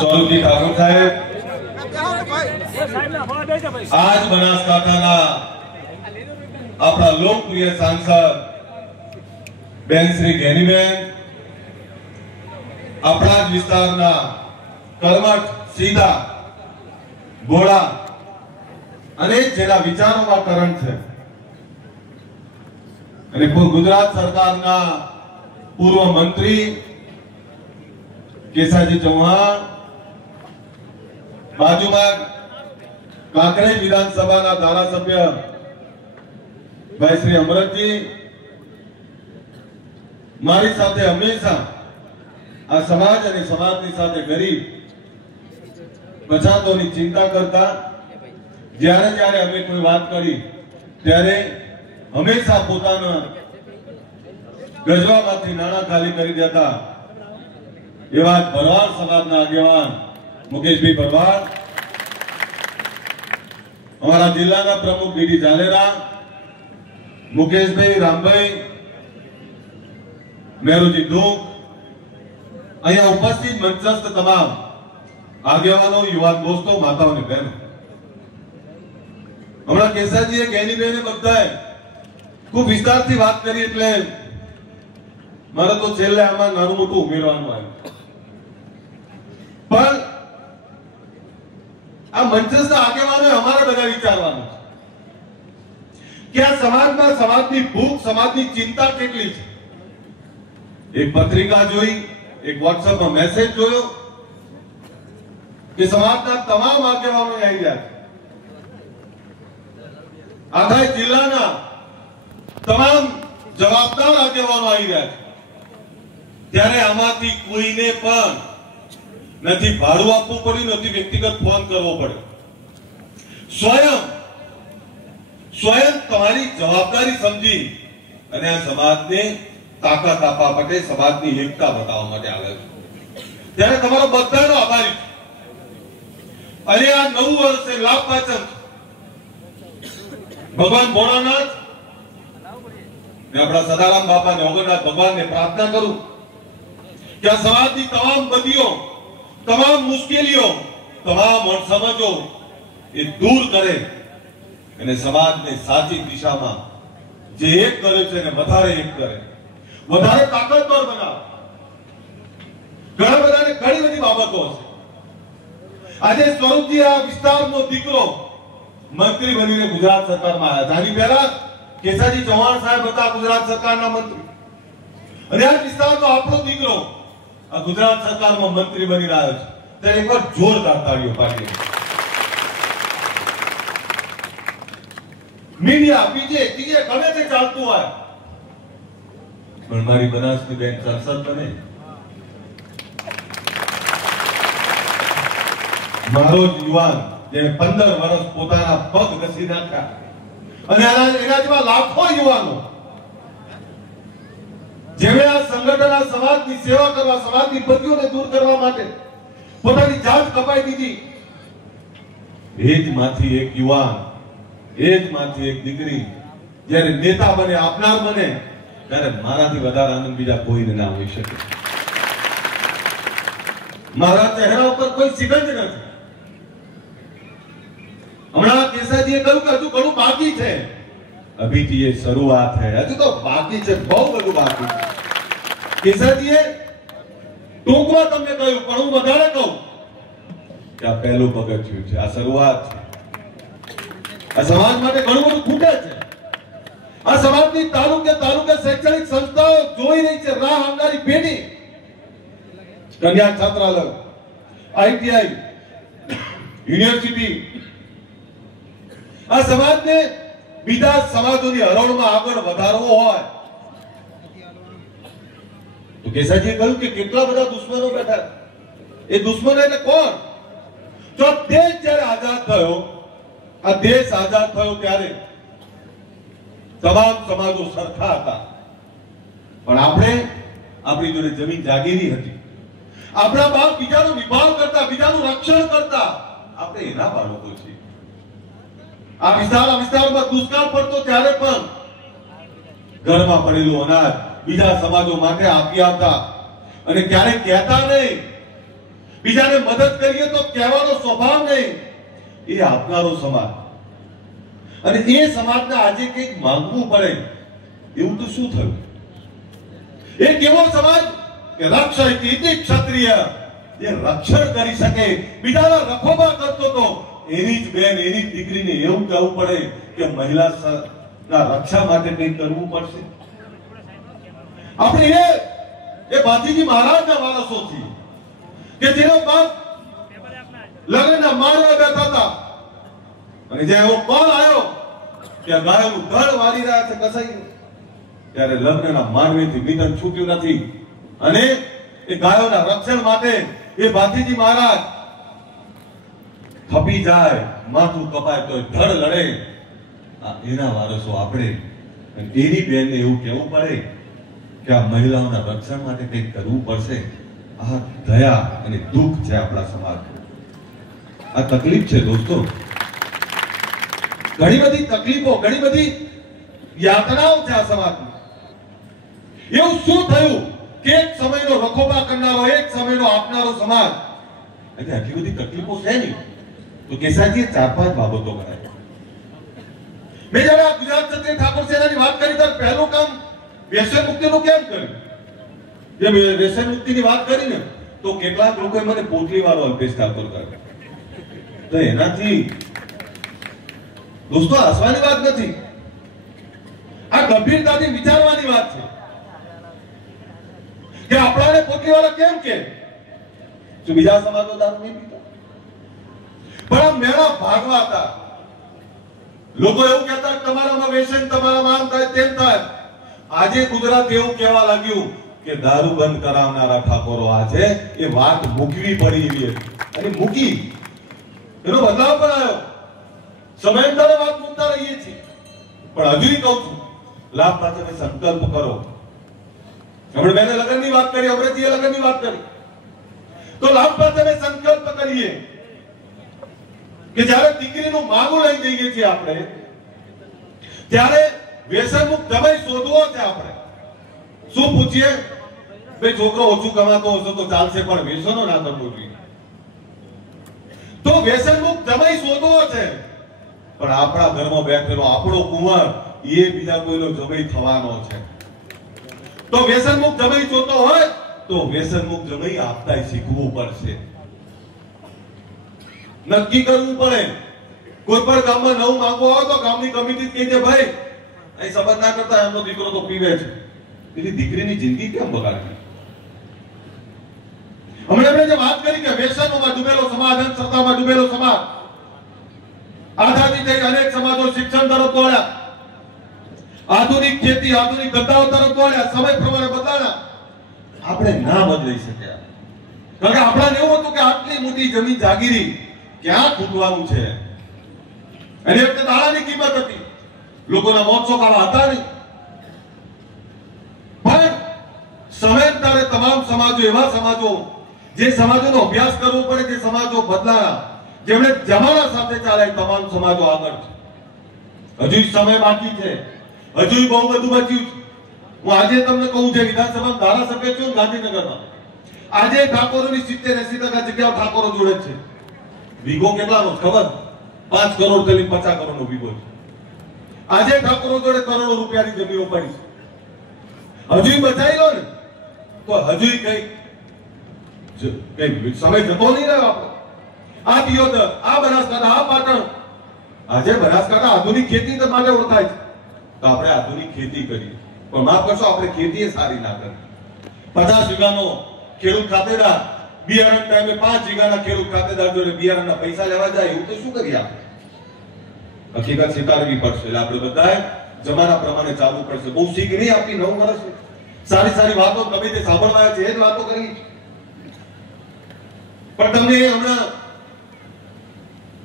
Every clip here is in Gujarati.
સ્વરૂપજી ઠાકોર સાહેબ આજ બનાસકાંઠાના આપણા લોકપ્રિય સાંસદ બેન શ્રી ગેનીબેન આપણા જ વિસ્તારના કર્મઠ સીધા ભોળા અને જેના વિચારોમાં કરંટ છે અને ગુજરાત સરકારના પૂર્વ મંત્રી કેસાજી ચૌહાણ બાજુમાં કાંકરેજ વિધાનસભાના ધારાસભ્ય ભાઈ શ્રી અમરતજી મારી સાથે હંમેશા આ સમાજ અને સમાજની સાથે ગરીબ પછાતોની ચિંતા કરતા જ્યારે જ્યારે અમે કોઈ વાત કરી ત્યારે હંમેશા પોતાના ગજવામાંથી નાણાં ખાલી કરી દેતા એવા ભરવાડ સમાજના આગેવાન મુકેશભાઈ ભરવાડ, અમારા જિલ્લાના પ્રમુખ ડીડી ઝાલેરા, મુકેશભાઈ રામભાઈ, મેરુજી ડોક, અહીંયા ઉપસ્થિત મંચસ્થ તમામ આગેવાનો, યુવાન દોસ્તો, માતાઓ અને બહેનો, હમણાં કેસાજીએ ગેનીબેને બધાએ ખૂબ વિસ્તારથી વાત કરી એટલે મારે તો છેલ્લે આમાં નાનું મોટું ઉમેરવાનું આવ્યું. પણ આ મંચસ્થ આગેવાનોએ અમારે બધા વિચારવાનું છે કે આ સમાજમાં સમાજની ભૂખ, સમાજની ચિંતા કેટલી છે. એક પત્રિકા જોઈ, એક વોટ્સએપમાં મેસેજ જોયો કે સમાજના તમામ આગેવાનો આવી રહ્યા છે. આખા જિલ્લાના તમામ જવાબદાર આગેવાનો આવી રહ્યા છે. ત્યારે આમાંથી કોઈને પણ નથી ભાડું આપવું પડ્યું, નથી વ્યક્તિગત ફોન કરવો પડ્યો. સ્વયં તમારી જવાબદારી સમજી અને આ સમાજને તાકાત આપવા માટે, સમાજની એકતા બતાવવા માટે આવે છે. ત્યારે તમારો બધાનો આભારી છું. અને આ નવું વર્ષ છે, લાભ પાચમ, ભગવાન ભોળાનાથ ને આપણા સદારામ બાપા ને ઓગણનાથ ભગવાનને પ્રાર્થના કરું કે આ સમાજની તમામ બદીઓ, તમામ મુશ્કેલીઓ, તમામ અણસમજો એ દૂર કરે અને સમાજને સાચી દિશામાં જે એક કરે છે એને વધારે એક કરે, વધારે તાકાતવર બનાવે. ઘણા બધાને ઘણી બધી બાબતો છે. આજે સ્વરૂપજી આ વિસ્તારનો દીકરો મંત્રી બનીને ગુજરાત સરકારમાં આવ્યા. આની પહેલા કેસાજી ચૌહાણ સાહેબ હતા ગુજરાત સરકારના મંત્રી, અને આ વિસ્તારનો આપણો દીકરો આ ગુજરાત સરકારમાં મંત્રી બની રહ્યો છે. ત્યારે એકવાર જોરદાર તાળીઓ પાડીએ. મીડિયા બીજે ત્રીજે ગમે તે ચાલતું હોય, પણ મારી બનાસની બેન સંસદ બને, મારો જ યુવાન જેને 15 વર્ષ પોતાના પગ ઘસી નાખ્યા, અને એના જેવા લાખો યુવાનો જેમણે આ સંગઠન, આ સમાજની સેવા કરવા, સમાજની બદીઓને દૂર કરવા માટે પોતાની જાત કપાઈ દીધી. એ જ માંથી એક યુવાન, એ જ માંથી એક દીકરી જ્યારે નેતા બને, આપનાર બને, ત્યારે મારાથી વધારે આનંદ બીજા કોઈને ના હોઈ શકે. મારા ચહેરા ઉપર કોઈ સિગંધ નથી. હમણાં કેસાજીએ કહ્યું કે હજુ ઘણું બાકી છે. અભી તો ये शुरुआत है, હજુ તો બાકી છે, બહુ બધું બાકી છે. કેસાજીએ ટૂંકમાં તમને કહ્યું, પણ હું વધારે કહું કે આ પહેલું પગથિયું છે, આ શરૂઆત છે. આ સમાજ માટે ઘણું બધું ખૂટે છે. આ સમાજની તાલુકે શૈક્ષણિક સંસ્થાઓ જોઈ રહી છે રાહ આવનારી પેઢી. કન્યા છાત્રાલય, આઈટીઆઈ, યુનિવર્સિટી, આ સમાજને બીજા સમાજોની હરોળમાં આગળ વધારવો હોય તો કેસાજીએ કહ્યું કે કેટલા બધા દુશ્મનો બેઠા. એ દુશ્મનો એટલે કોણ? તો દેશ જ્યારે આઝાદ થયો, આ દેશ આઝાદ થયો ત્યારે તમામ સમાજો સરખા હતા, પણ આપણે આપણી જોડે જમીન જાગીરી હતી. આપણા બાપ બીજાનો નિભાવ કરતા, બીજાનું રક્ષણ કરતા. આપણે એના બાળકો છીએ. આ વિસ્તારમાં દુષ્કાળ પડતો ત્યારે પણ ઘરમાં પડેલું અનાજ બીજા સમાજો માટે આપી આવતા, અને ક્યારેક કહેતા નહીં બીજાને મદદ કરીએ તો કહેવાનો સ્વભાવ નહીં, એ આપનારો સમાજ. અને એ સમાજને આજે કંઈક માંગવું પડે એવું તો શું થયું? એ કેવો સમાજ કે રક્ષક ઇતિ ક્ષત્રિય, એ રક્ષણ કરી શકે, બીજાના રખોબા કરતો તો એની જ બેન એની જ દીકરીને એવું કહેવું પડે કે મહિલા ના રક્ષા માટે કંઈક કરવું પડશે. આપણે એ ભાતીજી મહારાજના વારસો છીએ કે જેનો બાપ લગ્નના માળવા બેઠા હતા અને જે એવો કોલ આવ્યો કે ગાયનું ધડ વાળી રહ્યા છે કસાઈ, ત્યારે લગ્નના માનવીથી નિધન છૂટ્યું નથી અને એ ગાયોના રક્ષણ માટે એ ભાતીજી મહારાજ ખપી જાય, માથું કપાય તો ધડ લડે. એના વારસો આપણે. એની બેનને એવું કહેવું પડે કે આ મહિલાઓના રક્ષણ માટે કંઈક કરવું પડશે. આ દયા અને દુઃખ છે આપણા સમાજ. આ તકલીફ છે દોસ્તો. ઘણી બધી તકલીફો, ઘણી બધી યાતનાઓ છે આ સમાજમાં. એવું શું થયું કે એક સમયનો રખોબા કરનારો, એક સમયનો આપનારો સમાજ એટલે આટલી બધી તકલીફો છે નહીં? તો કેસાજી 4-5 બાબતો ગણાય. મેં જયારે આ ગુજરાત ક્ષત્રિય ઠાકોર સેનાની વાત કરી ત્યારે પહેલું કામ વ્યસન મુક્તિનું કેમ કર્યું? જે વ્યસન મુક્તિની વાત કરીને તો કેટલાક લોકોએ મને પોટલી વાળો અલ્પેશ ઠાકોર કર્યો. તો એનાથી દોસ્તો હસવાની વાત નથી, આ ગંભીરતાથી વિચારવાની વાત છે કે આપણાને પોટલી વાળા કેમ કે શું બીજા સમાજો દારૂ નહીં પીતા? પણ આ મેળા ભાગવા હતા. લોકો એવું કહેતા તમારામાં વ્યસન, તમારામાં આમ થાય તેમ થાય. આજે ગુજરાત એવું કહેવા લાગ્યું કે દારૂ બંધ કરાવનારા ઠાકોરો આજે એ વાત મૂકવી પડી એવી હતી અને મૂકી. એનો બદલાવ પણ આવ્યો. સમયાંતરે વાત મૂકતા રહીએ છીએ પણ હજુ કહું છું લાભ પાસે સંકલ્પ કરો. આપણે બેને લગ્નની વાત કરી, અમરેજીએ લગ્નની વાત કરી, તો લાભ પાસે સંકલ્પ કરીએ કે જ્યારે દીકરીનું માગું લઈ જઈએ છીએ આપણે, ત્યારે વ્યસન મુક્ત દવાઈ શોધવો છે. આપણે શું પૂછીએ? ભાઈ છોકરો ઓછું કમાતો હશે તો ચાલશે પણ વ્યસનો ના કરવું જોઈએ. તો વ્યસન મુક્ત દવાઈ શોધવો છે. પણ આપણા ઘરમાં બેઠેલો આપણો કુંવર એ બીજા કોઈનો જમાઈ થવાનો છે. તો વ્યસન મુક્ત જમાઈ જોતો હોય તો વ્યસન મુક્ત જમાઈ આપતા શીખવું પડશે, નક્કી કરવું પડે. કોઈ પણ ગામમાં નવું માંગવું આવે તો ગામની કમિટી કહે છે ભાઈ અહીં સંબંધ ના કરતા એમનો દીકરો તો પીવે છે, એની દીકરીની જિંદગી કેમ બગાડવી? હમણાં જે વાત કરી કે વ્યસનોમાં ડૂબેલો સમાજ, અંધશ્રદ્ધામાં ડૂબેલો સમાજ, આઝાદી થઈ અનેક સમાજો શિક્ષણ તરફ દોડ્યા, આધુનિક ખેતી, આધુનિક ધંધાઓ તરફ દોડ્યા, સમય પ્રમાણે બદલાયા. આપણે ના બદલાઈ શક્યા કારણ કે આપણાને એવું હતું કે આટલી મોટી જમીન જાગીરી ક્યાં ખૂટવાનું છે. અને વખતે દાડાની કિંમત હતી, લોકોના મોક્ષો કાળા હતા નહીં. પણ સમયાંતરે તમામ સમાજો, એવા સમાજો જે સમાજોનો અભ્યાસ કરવો પડે, જે સમાજો બદલાયા, જેમણે જમાના સાથે ચાલે, તમામ સમાજો આગળ છે. હજુ સમય બાકી છે, હજુ બહુ બધું બચ્યું છે. હું આજે તમને કહું છે, વિધાનસભામાં ધારાસભ્ય છું ગાંધીનગરમાં, આજે ઠાકોરોની 70-80% જગ્યાઓ ઠાકોરો જોડે છે. વીઘો કેટલાનો ખબર? 5 કરોડ થી 50 કરોડનો વીઘો છે. આજે ઠાકોરો જોડે કરોડો રૂપિયાની જમીનો પડી છે. હજુ બચાવી લો ને તો હજુ કઈ સમય જતો નહીં રહ્યો. આપણે આ દિયોદર, આ બનાસકાંઠા, આ પાટણ, આજે બનાસકાંઠા આધુનિક ખેતી માટે ઓળખાય છે. તો આપણે આધુનિક ખેતી કરીએ, પણ માફ કરશો આપણે ખેતી સારી ના કરી. 50 વીઘાનો ખેડૂત ખાતેદાર બિયારણ ટાઈમે 5 વીઘાના ખેડૂત ખાતેદાર જોડે બિયારણના પૈસા લેવા જાય, એવું તો શું કરીએ આપણે? હકીકત સ્વીકારવી પડશે. એટલે આપણે બધાએ જમાના પ્રમાણે ચાલવું પડશે. બહુ શીખ નહીં આપી 9 વર્ષ સારી સારી વાતો ગમે તે સાંભળવા છે, એ જ વાતો કરી. પણ તમને હમણાં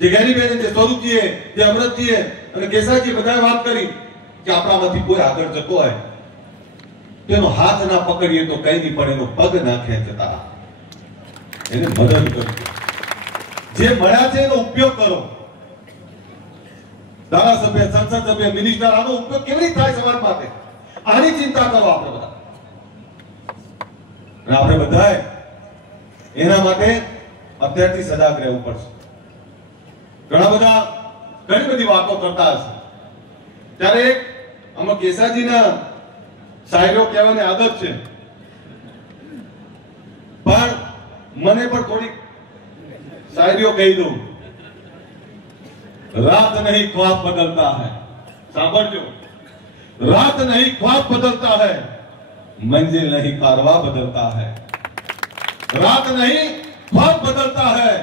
જે ગેરીબેન, જે સ્વરૂપજીએ, જે અમૃતજીએ અને કેસાજી બધાએ વાત કરી કે આપણામાંથી કોઈ આગળ જતો હોય તેનો હાથ ના પકડીએ તો કઈ નહીં, પણ એનો પગ ના ખેંચતા એને મદદ કરો. જે મળ્યા છે એનો ઉપયોગ કરો. ધારાસભ્ય, સંસદ સભ્ય, મિનિસ્ટર, આનો ઉપયોગ કેવી રીતે થાય સમાજ માટે, આની ચિંતા કરો આપણે બધા. આપણે બધાએ એના માટે અત્યારથી સજાગ રહેવું પડશે. ઘણી બધી વાતો કરતા હશે ત્યારે આમાં કેસાજીના શાયરો કહેવાની આદત છે, પણ મને પણ થોડી શાયરીઓ કહી દઉં. रात नहीं ख्वाब बदलता है, सामझो, रात नहीं ख्वाब बदलता है, मंजिल नहीं कारवा बदलता है. रात नहीं ख्वाब बदलता है,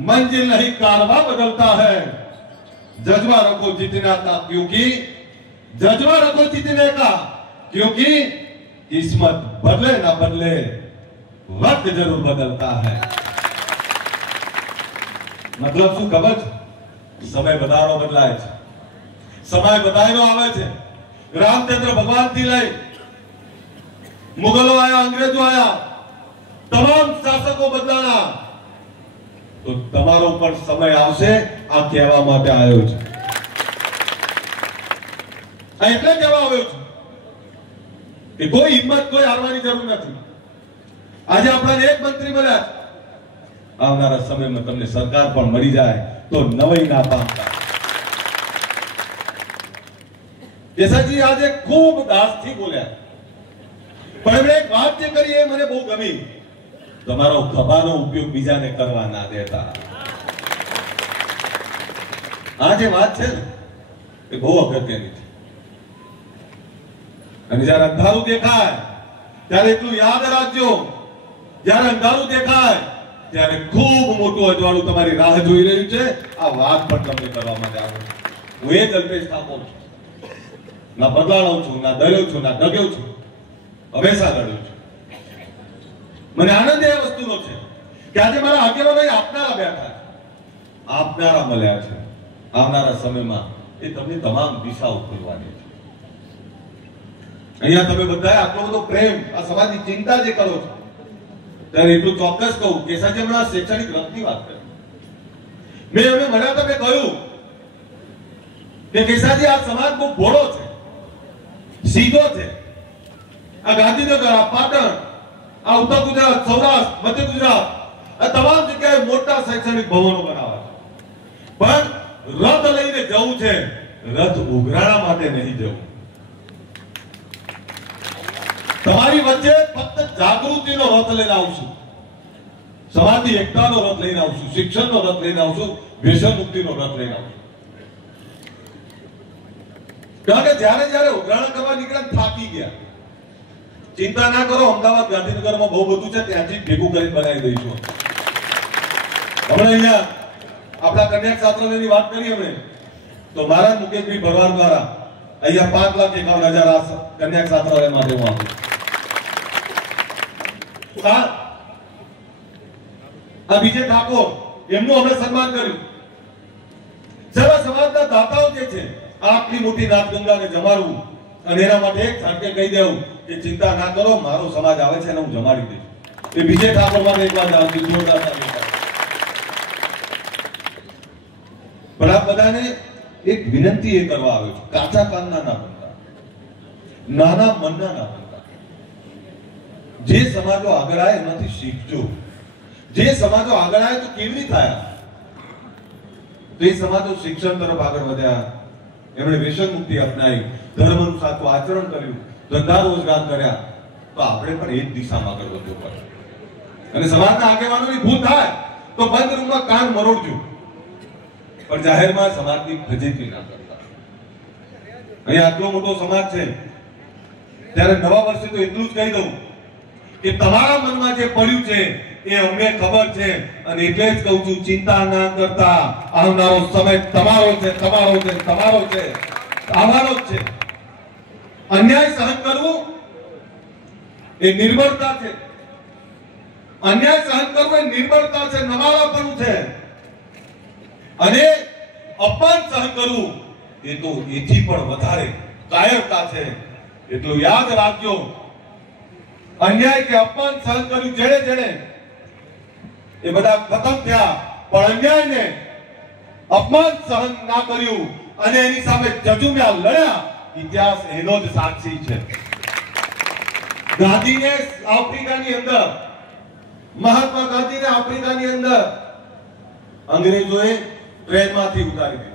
मंजिल नहीं कारवा बदलता है. जज्बा रखो जीतने का, क्योंकि जज्बा रखो जीतने का, क्योंकि किस्मत बदले ना बदले वक्त जरूर बदलता है. मतलब શું ખબર છે? સમય બધાનો બદલાય છે, સમય બધાનો આવે છે. રામચંદ્ર ભગવાન થી લઈ મુગલો આયા, અંગ્રેજો આયા, તમામ શાસકો બદલાયા, તો તમારો પણ સમય આવશે. આ કહેવા માટે આવ્યો છે, એટલે કહેવા આવ્યો છે કે કોઈ હિંમત, કોઈ હારવાની જરૂર નથી. આજે આપણા એક મંત્રી મળ્યા, આવનારા સમયમાં તમને સરકાર પણ મળી જાય તો નવાઈ ના પામતા. કેસાજી આજે ખૂબ દાસથી બોલ્યા, પણ એમણે એક વાત જે કરી એ મને બહુ ગમી. તમારો ખભાનો ઉપયોગ બીજાને કરવા ના દેતા. આ જે વાત છે ને એ બહુ અગત્યની છે. અને જયારે અંધારું દેખાય ત્યારે એટલું યાદ રાખજો, જયારે અંધારું દેખાય ત્યારે ખૂબ મોટું અજવાળું તમારી રાહ જોઈ રહ્યું છે. આ વાત પણ તમને કરવા માટે આવ્યો છું. હું એ જ અલ્પેશ ઠાકોર છું, ના બદલાણો છું, ના ડર્યો છું, ના ડગ્યો છું, હંમેશા લડ્યો છું. મને આનંદ એ વસ્તુનો છે કે આજે મારા આગેવાનો આપનારા બેઠા છે, આપનારા મળ્યા છે. આવનારા સમયમાં એ તમને તમામ દિશાઓ ખોલવાની છે. અહીંયા તમે બધા આટલો બધો પ્રેમ, આ સમાજની ચિંતા જે કરો છો, ત્યારે એટલું ચોક્કસ કહું, કેસાજી હમણાં શૈક્ષણિક રથની વાત કરી. મેં અમે મળ્યા તો મેં કહ્યું કે કેસાજી આ સમાજ બહુ ભોળો છે, સીધો છે. આ ગાંધીનગર, આ પાટણ, આ ઉત્તર ગુજરાત, સૌરાષ્ટ્ર, મધ્ય ગુજરાત, આ તમામ જગ્યાએ મોટા શૈક્ષણિક ભવનો બનાવવા છે. પણ રથ લઈને જવું છે, રથ ઉઘરાણા માટે નહીં જવું. તમારી વચ્ચે ફક્ત જાગૃતિનો રથ લઈને આવશું, સમાજની એકતાનો રથ લઈને આવશું, શિક્ષણનો રથ લઈને આવશું, વ્યસન મુક્તિનો રથ લઈને આવશું. કારણ કે જ્યારે ઉઘરાણા કરવા નીકળ્યા થાકી ગયા. ચિંતા ના કરો, અમદાવાદ, ગાંધીનગરમાં બહુ બધું છે, ત્યાંથી ભેગું કરીને બનાવી દઈશું. હમણાં અહીંયા આપણા કન્યા છાત્રાલયની વાત કરી અમે, તો મહારાજ મુકેશભાઈ ભરવાડ દ્વારા અહીંયા 5,51,000 આ કન્યા છાત્રાલય માટે હું આપું. આ વિજય ઠાકોર, એમનું અમે સન્માન કર્યું. સર્વ સમાજના દાતાઓ જે છે, આટલી મોટી નાથગંગાને જમાડવું, અને એના માટે એક ઝાટકે કહી દેવું કે ચિંતા ના કરો, મારો સમાજ આવે છે અને હું જમાડી દઈશ. એ વિજય ઠાકોર માટે એક વાત જોરદાર. પણ આ બધાને એક વિનંતી એ કરવા આવ્યો છું, કાચા કાનના ના બનતા, નાના મનના ના બનતા. જે સમાજો આગળ આવે એમાંથી શીખજો. જે સમાજો આગળ આવે તો કેવી રીતે થયા? તો એ સમાજો શિક્ષણ તરફ આગળ વધ્યા, એમણે વ્યસન મુક્તિ અપનાવી, ધર્મનું સાચું આચરણ કર્યું, ધંધા રોજગાર કર્યા. તો આપણે પણ એ જ દિશામાં આગળ વધવું પડે. અને સમાજના આગેવાનોની ભૂલ થાય તો બંધ રૂમમાં કાન મરોડજો, પણ જાહેરમાં સમાજની ફજેતી ના કરતા. અહીંયા આટલો મોટો સમાજ છે, ત્યારે નવા વર્ષે તો એટલું જ કહી દઉં કે તમારા મનમાં જે પડ્યું છે એ અમને ખબર છે, અને એટલે જ કહું છું, ચિંતા ના કરતા. આવનારો સમય તમારો છે, તમારો છે, તમારો છે, આવવાનો જ છે. અન્યાય સહન કરવું એ નિર્બળતા છે. અન્યાય સહન કરવું એ નિર્બળતા છે, નવાળાપણું છે. અને અપમાન સહન કરવું એ તો એથી પણ વધારે કાયરતા છે. એટલું યાદ રાખજો, અન્યાય કે અપમાન સહન કર્યું જેણે એ બધા ખતમ થયા, પણ અન્યાયને, અપમાન સહન ના કર્યું અને એની સામે જજુમ્યા, લડ્યા, ઇતિહાસ એનો જ સાક્ષી છે. ગાંધીને આફ્રિકાની અંદર મહાત્મા ગાંધીને આફ્રિકાની અંદર અંગ્રેજોએ ટ્રેનમાંથી ઉતારી દીધા।